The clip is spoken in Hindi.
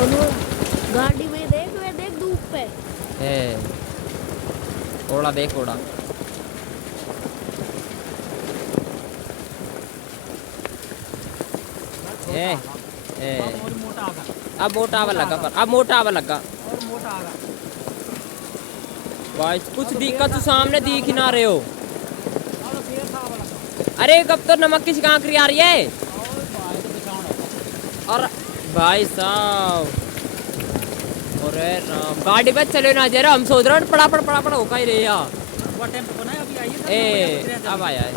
दोनों गाड़ी में देख, वे देख धूप पे है। ओड़ा देख ओड़ा। अब मोटा आवा लगा पर अब मोटा आवा लगा भाई कुछ दिक्कत तो सामने दिख ही ना रहे हो। अरे कब तो नमक की शिकांकरी आ रही है और भाई साहब अरे राम गाड़ी पे चले ना जरा हम सोच रहे हैं पड़ा होका ही रहे यार। ए अब आया है।